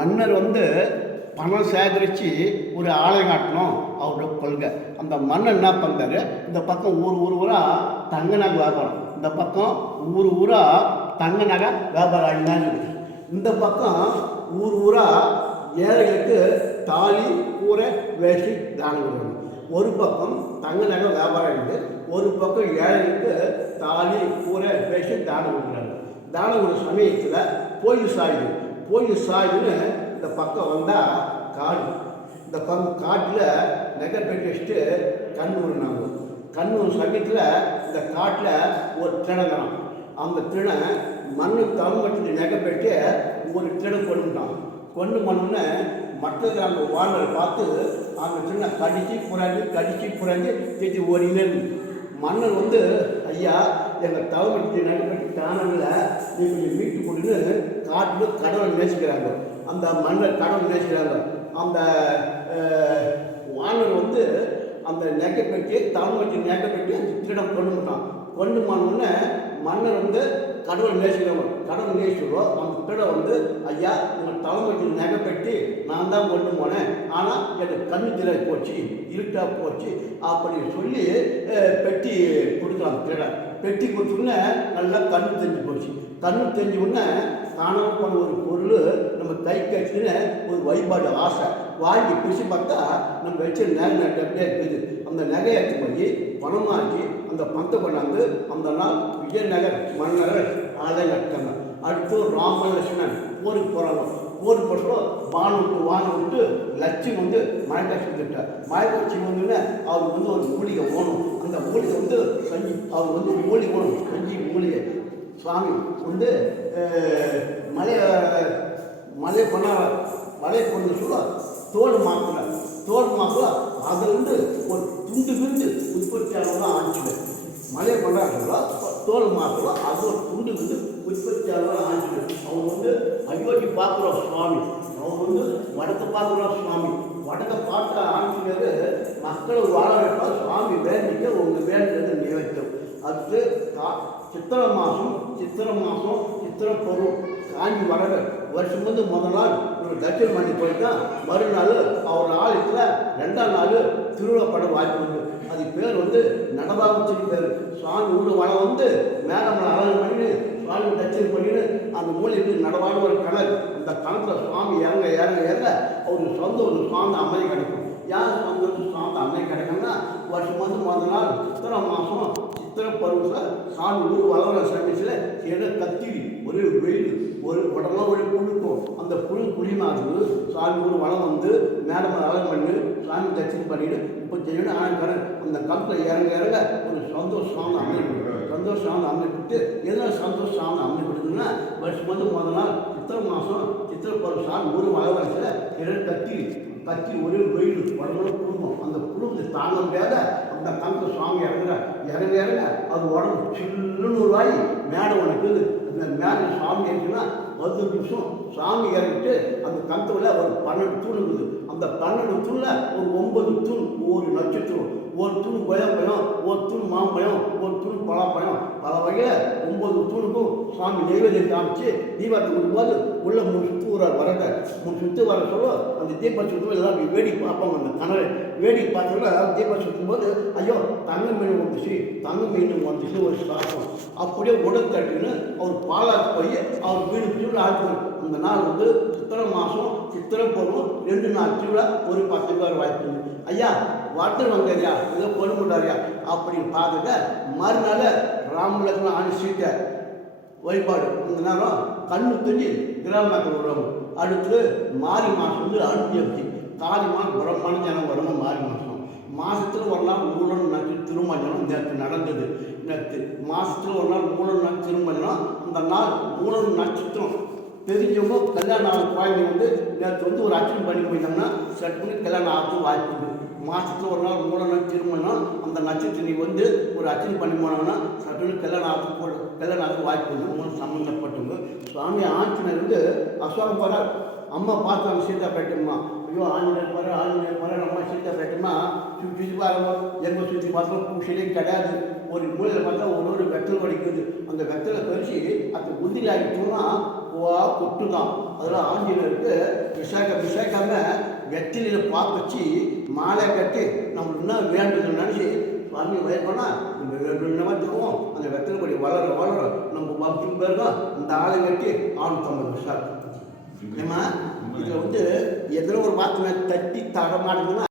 மன்னர் பணம் சேகரித்து ஒரு ஆலயம் காட்டணும் அவரோட கொள்கை. அந்த மன்னர் என்ன பண்ணுறாரு, இந்த பக்கம் ஊராக தங்க நகை வியாபாரம், இந்த பக்கம் ஊராக தங்க நகை வியாபாரம் ஆகினாங்க. இந்த பக்கம் ஊராக ஏழைகளுக்கு தாலி கூரை வேஷ்டி தானம் கொடுக்கணும். ஒரு பக்கம் தங்க நகை வியாபாரம் இருக்குது, ஒரு பக்கம் ஏழைகளுக்கு தாலி கூரை வேஷ்டி தானம் கொடுக்குறாங்க. தானம் கொடுக்குற சமயத்தில் போய் சாயுன்னு இந்த பக்கம் வந்தால் காடு, இந்த பக்கம் காட்டில் நகை பெட்டி வச்சுட்டு கண்ணூர்னாங்க. கண்ணூர் சமயத்தில் இந்த காட்டில் ஒரு திணறான். அந்த திணை மண்ணுக்கு தமிழ்மட்டு நகை பெட்டி ஒரு திணை கொண்டு பண்ணோன்னே மற்ற அந்த வாழ்வை பார்த்து அந்த திணை கடிச்சு புராஞ்சி தேய்ச்சி ஓடினே. மன்னர் ஐயா எங்கள் தமிழ்மட்டு நகை பெட்டி தானவில் நீ கொஞ்சம் மீட்டு கொடுன்னு காட்டில் கடவுளை நேசிக்கிறாங்க. அந்த மன்னர் கடவுளை நேசிக்கிறாங்க. அந்த வானர் அந்த நெகை பெட்டி தமிழ்மட்டு நெகை பெட்டி அந்த திருடம் கொண்டு போனோடனே மன்னர் கடவுளை நேசிக்கிறோம். கடவுளை நேசிக்கிறோம். அந்த திருடம் ஐயா உங்கள் தமிழ்மட்டு நெகை பெட்டி நான் தான் கொண்டு போனேன், ஆனால் எனக்கு கண்ணு திரை போச்சு, இருட்டாக போச்சு அப்படின்னு சொல்லி பெட்டி கொடுக்கலாம். திருடன் பெட்டி கொடுத்தோன்னே நல்லா கண்ணு தெரிஞ்சு போச்சு. கண்ணு தெரிஞ்ச உடனே காணாமல் போன ஒரு பொருள் நம்ம கை கட்சின்னு ஒரு வழிபாடு ஆசை வாங்கி பிரித்து பார்த்தா நம்ம வச்சு நகை அப்படியே இருக்குது. அந்த நகையை எடுத்து போய் பணமாக்கி அந்த பணத்தை கொண்டாந்து அந்த நாள் விஜயநகர் மன்னர் ஆலயம் கட்டாங்க. அடுத்து ராமன் லட்சுமணன் போருக்கு போகிறாங்க. போருக்கு போகிறோம் வாங்க விட்டு லட்சுமி மயக்காட்சி விட்டார். மயக்காட்சி அவர் ஒரு மூலிகை ஓணும். அந்த மூலிகை கஞ்சி அவர் மூலிகை ஓணும், கஞ்சி மூலிகை. சுவாமி மலை கொண்டு சொல்ல தோல் மாப்பிள்ள அதில் ஒரு துண்டு விருந்து உற்பத்தியாளர்லாம் ஆஞ்சிடுவேன். மலை கொண்டாட சொல்ல தோல் மாப்பிள்ள அது ஒரு துண்டு விருந்து உற்பத்தியாளர்லாம் ஆஞ்சிடுவேன். அவங்க அயோத்தி பார்க்குறோம் சுவாமி, அவங்க வடக்கு பார்க்குறோம் சுவாமி. வடக்க பார்க்க ஆஞ்சினது மக்களை வாழ வைப்பால் சுவாமி வேண்டிக்க உங்கள் வேண்டியது நிறைவேற்றும். அடுத்து சித்திரை மாதம் சித்திரை பொருள் காஞ்சி வர வருஷம் முதல் நாள் ஒரு தட்சிண மணி போயிட்டா மறுநாள் அவர் ஆலயத்தில் 2ஆம் நாள் திருவிழா படம் வாய்ப்பு உண்டு. அது பேர் நடபாகத்தின் பேர். சுவாமி ஊர் வளம் மேடமலை அலங்கம் பண்ணி சுவாமி தட்சிணம் பண்ணின்னு அந்த மூலிகைக்கு நடவான ஒரு கிணறு. அந்த கிணத்துல சுவாமி இறங்க அவருக்கு சொந்த ஒரு சுவாந்த அமைதி கிடைக்கும். யார் சொந்த அமைதி கிடைக்கும்னா வருஷம் முதல் நாள் சித்திரை மாதம் சித்திரை பருவத்தில் சாமி ஊர் வளர சமைச்சில் ஏதோ கத்திரி ஒரு வெயில் ஒரு உடம்புலாம் ஒரு புழுக்கும். அந்த புளிமாது சாமி ஊர் வளம் மேடமலை அலங்கம் பண்ணி சாமி தட்சிணம் பண்ணிட்டு இப்போ செய்யணும். ஆனால் அந்த கணத்தில் இறங்க ஒரு சந்தோஷமான அமைப்பு எதனால் சந்தோஷமான அமைப்பு கொடுக்குன்னா வருஷம் முதல் நாள் சித்திரை மாதம் சித்திரை பருவம் சாமி ஊர் வளர்ச்சியில் ஏதோ கத்தி ஒரு வெயில் உடம்புல குடும்பம். அந்த குடும்பத்தை தாங்க முடியாத அந்த கணக்கு சுவாமி இறங்க அது உடம்பு சில்லுன்னு ஒரு வாய் மேடை ஒன்று அந்த மேலே சுவாமி இருக்குன்னா 10 நிமிஷம் சாமி இறங்கிட்டு அந்த கணத்துல ஒரு 12 தூண் இருக்குது. அந்த 12 தூணில் ஒரு 9 தூண் ஒரு நட்சத்திரம், ஒரு தூண் கொய்யாப்பழம், ஒரு தூண் மாம்பழம், ஒரு தூண் பலாப்பழம், பல வகையில் 9 தூணுக்கும் சுவாமி நெய்வேதியம் காமிச்சு தீபத்தை கொடுக்கும்போது உள்ள 3 சுற்று வரங்க 3 சுற்று வர சொல்ல அந்த தீப சுற்று எல்லாம் வேடி பார்ப்பாங்க. அந்த கணவரை வேடி பார்த்தோன்னா தீப சுற்றும்போது ஐயோ தங்க மீன் வந்துச்சு ஒரு சாப்பிடும். அப்படியே உடல் தட்டுன்னு அவர் பாலாக்கு போய் அவர் வீடு ஆட்கள். அந்த நாள் சித்திரை மாதம் சித்திரை பருவம் 2 நாள் திருவிழா ஒரு 10 பேர் வாய்ப்பு. ஐயா வாட்டர் வந்தாரியா ஏதோ பொண்ணு கொண்டாரியா அப்படின்னு பார்த்துட்டு மறுநாள் ராமலக்ஷ்மணன் ஆணி சீட்டை வழிபாடு. அந்த நேரம் கண்ணு தண்ணி கிராமத்தில் வருவாங்க. அடுத்து மாறி மாதம் அனுப்பியாச்சு. காலி மாதம் பிரம்மாண்ட ஜனம் வருங்க. மாதத்தில் ஒரு நாள் மூலம் நச்சு திருமஞ்சனம் நேற்று நடந்தது. மாதத்தில் ஒரு நாள் மூலம் நச்சு திருமஞ்சனம். அந்த நாள் மூலம் நட்சத்திரம் தெரிஞ்சவங்க கல்யாணம் ஆகும் குழந்தை நேற்று ஒரு அச்சனை பண்ணி போயிட்டோம்னா சட்டுன்னு கல்யாணம் ஆகிறது வாய்ப்பு உண்டு. மாதத்தில் ஒரு நாள் மூலம் நச்சு திருமஞ்சனம் அந்த நட்சத்திரம் ஒரு அச்சனை பண்ணி போனாங்கன்னா சட்டுன்னு கல்யாணம் ஆகிறது வாய்ப்பு உண்டு. மூணு சம்மந்தப்பட்டவங்க சுவாமி ஆஞ்சநேயர் அசோகம் போகிறார். அம்மா பார்த்தாங்க சீதா பேட்டம்மா. ஐயோ ஆஞ்சநேயர் போகிறார் அம்மா சீதா பேட்டம்மா சுற்றி பாருங்க. எங்கே சுற்றி பார்த்தோம் பூசிலே கிடையாது. ஒரு மூலையில் பார்த்தா ஒரு வெத்தலை வடிக்குது. அந்த வெத்தலை பறித்து அது உதிரி ஆகிட்டோம்னா கொட்டு தான். அதில் ஆஞ்சநேயருக்கு விசாக்காம வெற்றிலையில் பார்த்து வச்சு மாலை கட்டி நம்மளுக்கு என்ன வேண்டுதல் நினச்சி சுவாமி வயப்போனா நம்ம வேண்டுமா தருவோம். அந்த வெத்தலை கொடி வளர நம்ம வம்சம் பேருக்கும் இந்த ஆளை கட்டி 650 வருஷம் ஏமா இதில் எதில் ஒரு வார்த்தை தட்டி தர மாட்டேங்குதுன்னா